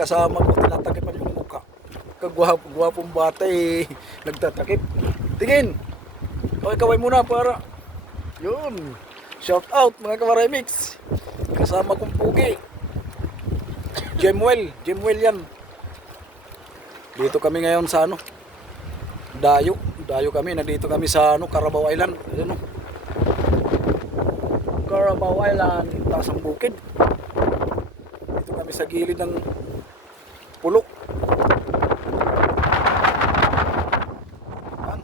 kasama ko, tinatakipan yung mukha. Kagwapong bata eh, nagtatakip. Tingin! Okay, kaway muna para. Yun. Shout out mga kawaray-mix. Kasama kong pugi. Jemwell yan. Dito kami ngayon sa ano? Dayo kami. Nandito kami sa ano, Carabao Island. Ano? Carabao Island, taas ang bukid. Dito kami sa gilid ng pulok. Yan.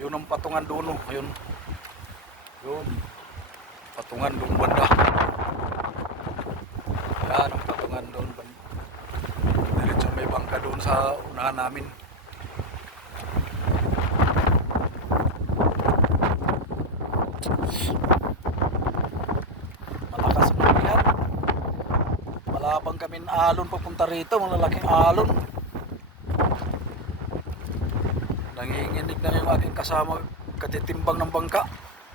Yun ang patungan doon, oh. Ayun. Yun. Patungan doon banda. Yan ang patungan doon banda. Diretso may bangka doon sa unahan namin. Malakas ang ulan. Malabang kami alon papunta rito, malalaking alon. Nanginginig na yung aking kasama katitimbang ng bangka.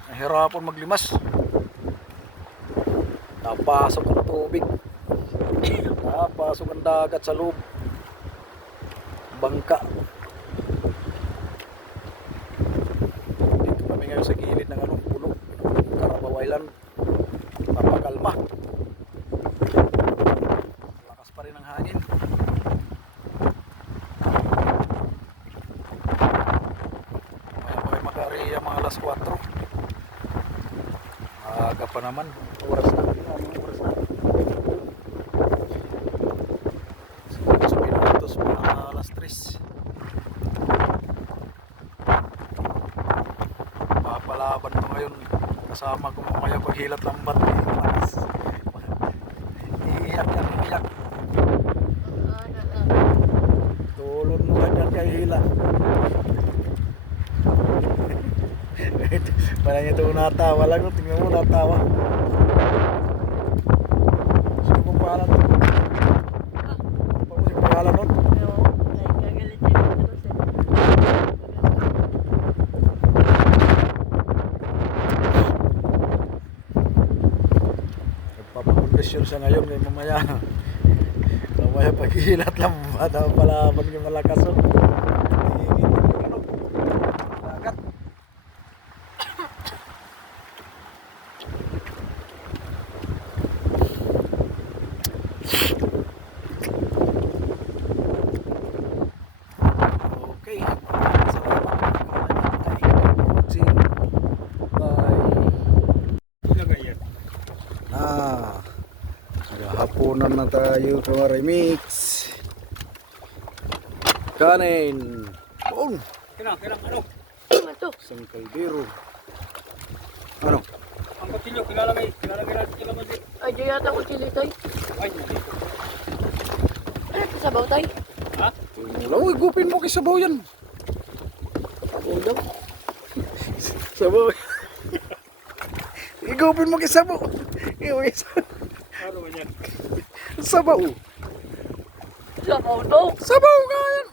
Nahirapan maglimas. Napasok ang tubig. Napasok ang dagat sa loob. Bangka. Dito kami ngayon sa gilid ng anong pulo. Carabao Island. Napakalma. Lakas pa rin ang hangin. May mag-ariya mga alas 4. Aga pa naman. Oras na. Anong oras na? Sa minutos mga alas 3. Papalaban to ngayon. Kasama ko mamaya paghilat lambat. Iiyak yan, iiyak. Tulon mo ganyan kay hila. Parang ito natawa lang. Tingnan mo natawa. Sino pong pangalan? Ano pong pangalan nun? Nagpapakondisyon siya ngayon kay mamaya. Mamaya paghilat lang. Bata palaban kay malakas. Okay, salamat. Naghahaponan na tayo kawaray-mix. Kanin. Boom. Kailang, ano? Ano to? Isang kaldero. Ano? Ang kutsilyo, kilalagay natin kilalagay. Ay, di yata ko chili tay. Ay, nandito. Ano ito sabaw tay? Ha? Wala mo, igupin mo kay sabaw yan. Ulam. Sabaw. Igupin mo kay sabaw. Ano ba yan? Sabaw. Sabaw to. Sabaw nga yan.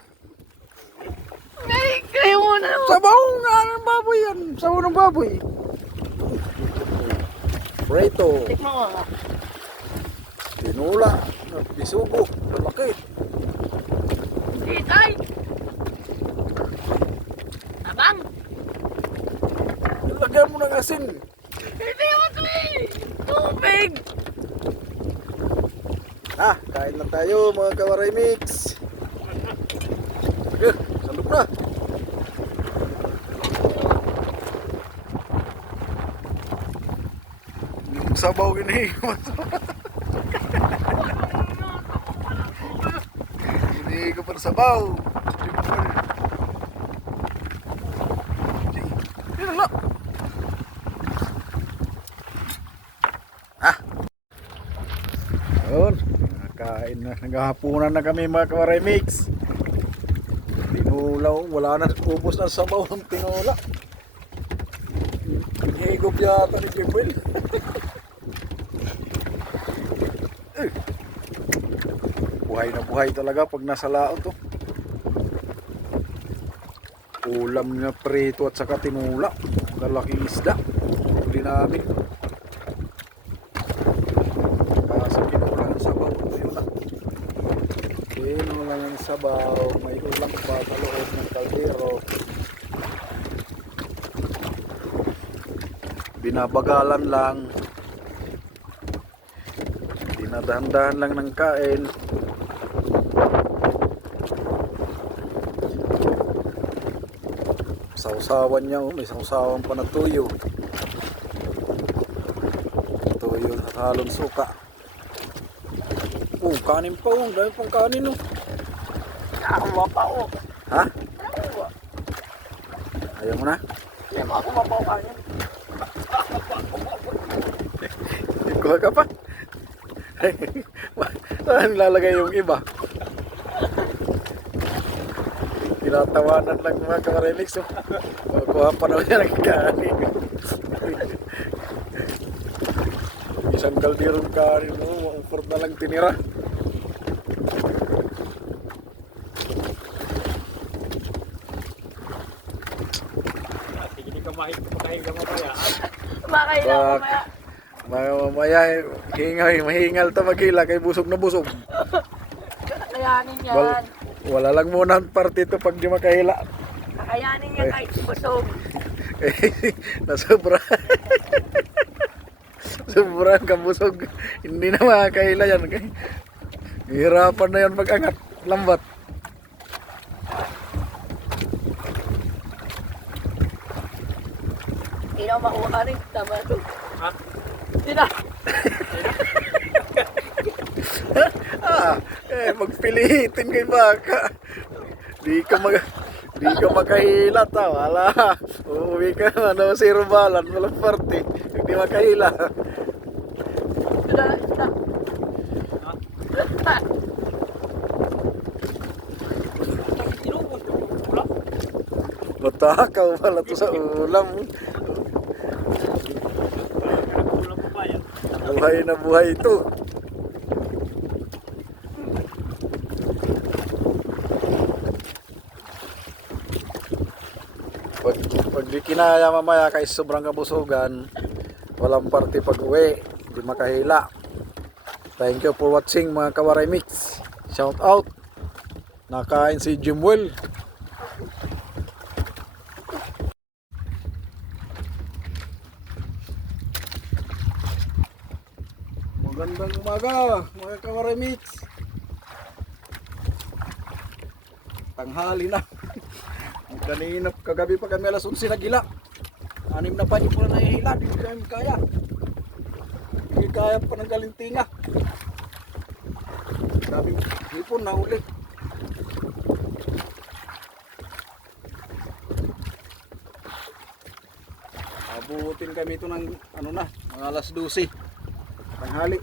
Ngay, kayo muna. Sabaw nga ng baboy yan. Sabaw ng baboy. Preto. Tikman mo nga. Tinula. Bisugo. Malaki. Di tay. Abang. Lagyan mo ng asin. Hindi mo to eh. Tubig. Kain na tayo mga kawaray-mix. Sandok na. Yung sabaw gini. Hindi ko pa sabaw. Yan na. Ayun. Kain na, naghahapunan na kami mga kawaray-mix. Tinulaw, wala na, ubos na sabaw ng tinula. Higop yata ni Jemwell. Buhay na buhay talaga pag nasa laot to. Ulam na preto at saka tinula. Lalaking isda. Huli namin. Kaso kinula ng sabaw. sabaw, may ulam pa sa loob ng kaldero. Binabagalan lang. Dinadahan-dahan lang ng kain. Sausawan niya, may sausawan pa na tuyo. Tuyo sa halong suka. Kanin pa oh, dahil pang kanin oh. Nakakuha pa ako. Ha? Nakakuha. Ayaw mo na? Hindi mo ako mapawa yan. Kuha ka pa? Saan lalagay yung iba? Tinatawanan lang mga kamaremix oh. Kuha pa daw niya ng kanin. Isang kalderong kanin mo, umport na lang tinira. Sige, hindi ka makahinga mamaya. Makailan Bak. mamaya. Mamaya, mahingal to maghila kay busog na busog. Kakayanin yan. Wala lang muna ang parte to pag di makahila. Kakayanin yan kahit busog. Nasobra. Sobrang kabusog. Hindi na makakahila yan. Hirapan na yan pag-angat. Lambat. Hindi na makuha rin. Tama ito. Ha? Hindi na. Magpilitin kay baka. Di ka makahila ta. Wala. Uuwi ka na. Zero balan. Walang parte. Hindi makahila. Ito na. Ito na. Inubos ko. Wala. Matakaw pala to sa ulam. Wala pa ba yan? Buhay na buhay ito. Pag di kinaya mamaya kay sobrang kabusugan, walang parte pag uwi, di makahila. Thank you for watching mga Kawaray Mix. Shout out. Nakain si Jimwell. Magandang umaga mga Kawaray Mix. Tanghali na. Kanina, kagabi pa kami alas 11 nagila. 6 na pa yung pula na ihila. Hindi kami kaya. Hindi kaya pa ng galintinga. Daming hipon na uli. Abutin kami ito ng ano na, mga alas 12. Tanghali.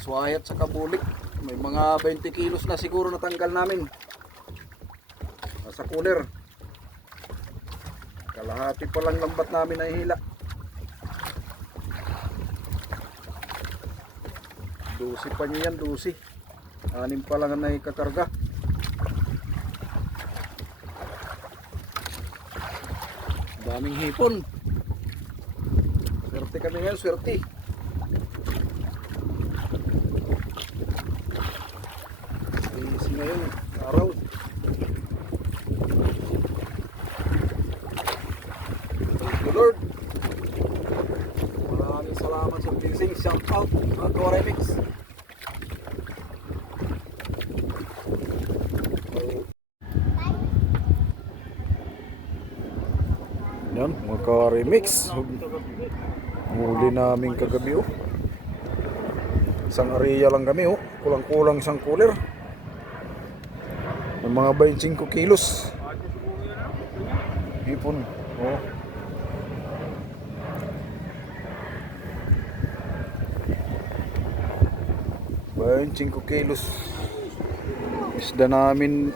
Swayat sa kabulik. May mga 20 kilos na siguro natanggal namin. Sa cooler. Kalahati pa lang lambat namin na ihila. 12 pa niyan, 12. 6 pa lang na ikakarga. Daming hipon. Swerte kami ngayon, swerte. Easy ngayon, araw. Thank you Lord. Maraming salamat sa blessing. Shout out mga Kawaray Mix. Yan, mga Kawaray Mix. Muli namin kagabi oh. Isang area lang kami oh. Kulang-kulang isang cooler. May mga 25 kilos. Ipon. Oh. Bayan 5 kilos. Isda namin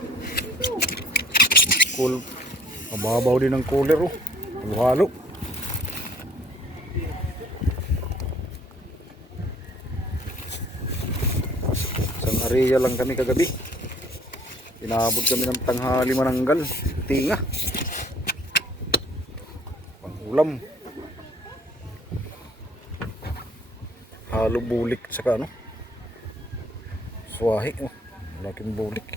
mababaw din ng cooler oh. Halo-halo. Isang area lang kami kagabi. Inabot kami ng tanghali mananggal. Tinga. Pang ulam. halo bulik saka ano. Swahi. Oh. Malaking bulik.